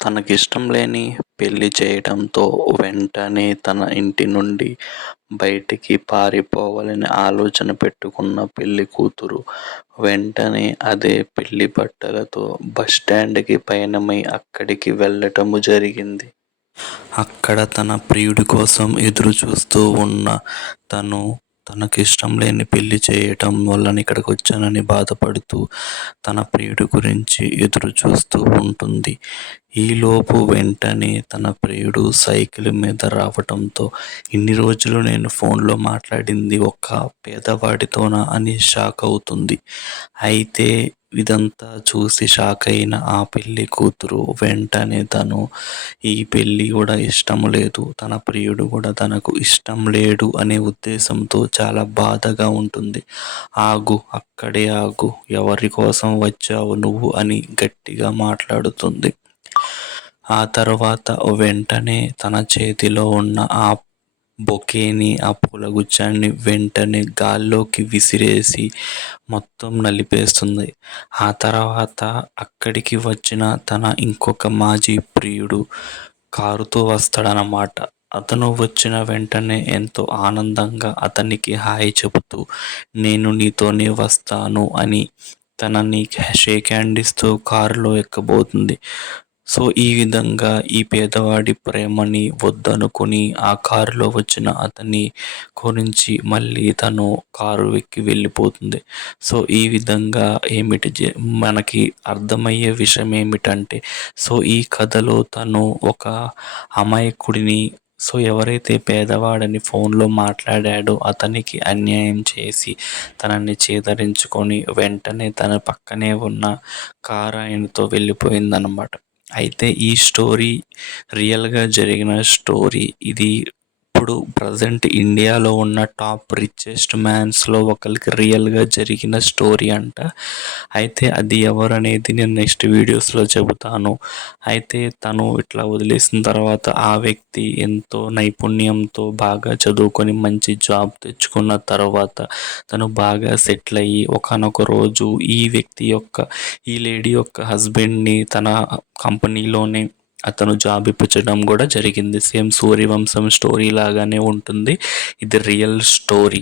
తనకిష్టం లేని పెళ్లి చేయడంతో వెంటనే తన ఇంటి నుండి బయటికి పారిపోవాలని ఆలోచన పెట్టుకున్న పెళ్ళికూతురు వెంటనే అదే పెళ్లి బట్టలతో బస్టాండ్‌కి పయనమై అక్కడికి వెళ్ళటము జరిగింది. అక్కడ తన ప్రియుడి కోసం ఎదురుచూస్తూ ఉన్న తను తనకిష్టం లేని పెళ్లి చేయటం వలన ఇక్కడికొచ్చానని బాధపడుతూ తన ప్రియుడి గురించి ఎదురుచూస్తూ ఉంటుంది. ఈలోపు వెంటనే తన ప్రియుడు సైకిల్ మీద రావటంతో ఇన్ని రోజులు నేను ఫోన్‌లో మాట్లాడింది ఒక పేదవాడితోనా అని షాక్ అవుతుంది. అయితే ఇదంతా చూసి షాక్ అయిన ఆ పెళ్లి కూతురు వెంటనే తను ఈ పెళ్లి కూడా ఇష్టం లేదు, తన ప్రియుడు కూడా తనకు ఇష్టం లేడు అనే ఉద్దేశంతో చాలా బాధగా ఉంటుంది. ఆగు, అక్కడే ఆగు, ఎవరి కోసం వచ్చావు నువ్వు అని గట్టిగా మాట్లాడుతుంది. ఆ తర్వాత వెంటనే తన చేతిలో ఉన్న ఆ బొకేని, ఆ పూలగుచ్చాన్ని వెంటనే గాల్లోకి విసిరేసి మొత్తం నలిపేస్తుంది. ఆ తర్వాత అక్కడికి వచ్చిన తన ఇంకొక మాజీ ప్రియుడు కారుతో వస్తాడనమాట. అతను వచ్చిన వెంటనే ఎంతో ఆనందంగా అతనికి హాయ్ చెబుతూ నేను నీతోనే వస్తాను అని తనని షేక్ హ్యాండ్ ఇస్తూ కారులో ఎక్కబోతుంది. సో ఈ విధంగా ఈ పేదవాడి ప్రేమని వద్దనుకుని ఆ కారులో వచ్చిన అతని గురించి మళ్ళీ తను కారు ఎక్కి వెళ్ళిపోతుంది. సో ఈ విధంగా మనకి అర్థమయ్యే విషయం ఏమిటంటే, సో ఈ కథలో తను ఒక అమాయకుడిని, సో ఎవరైతే పేదవాడని ఫోన్‌లో మాట్లాడాడో అతనికి అన్యాయం చేసి తనని చేదరించుకొని వెంటనే తన పక్కనే ఉన్న కారాయనతో వెళ్ళిపోయిందనమాట. అయితే ఈ స్టోరీ రియల్‌గా జరిగిన స్టోరీ. ఇది ఇప్పుడు ప్రెజెంట్ ఇండియాలో ఉన్న టాప్ రిచెస్ట్ మ్యాన్స్‌లో ఒకళ్ళకి రియల్‌గా జరిగిన స్టోరీ అంట. అయితే అది ఎవరనేది నేను నెక్స్ట్ వీడియోస్‌లో చెబుతాను. అయితే తను ఇట్లా వదిలేసిన తర్వాత ఆ వ్యక్తి ఎంతో నైపుణ్యంతో బాగా చదువుకొని మంచి జాబ్ తెచ్చుకున్న తర్వాత తను బాగా సెటిల్ అయ్యి ఒకానొక రోజు ఈ లేడీ యొక్క హస్బెండ్‌ని తన కంపెనీలోనే అతను జాబ్ ఇప్పించడం కూడా జరిగింది. సేమ్ సూర్యవంశం స్టోరీ లాగానే ఉంటుంది. ఇది రియల్ స్టోరీ.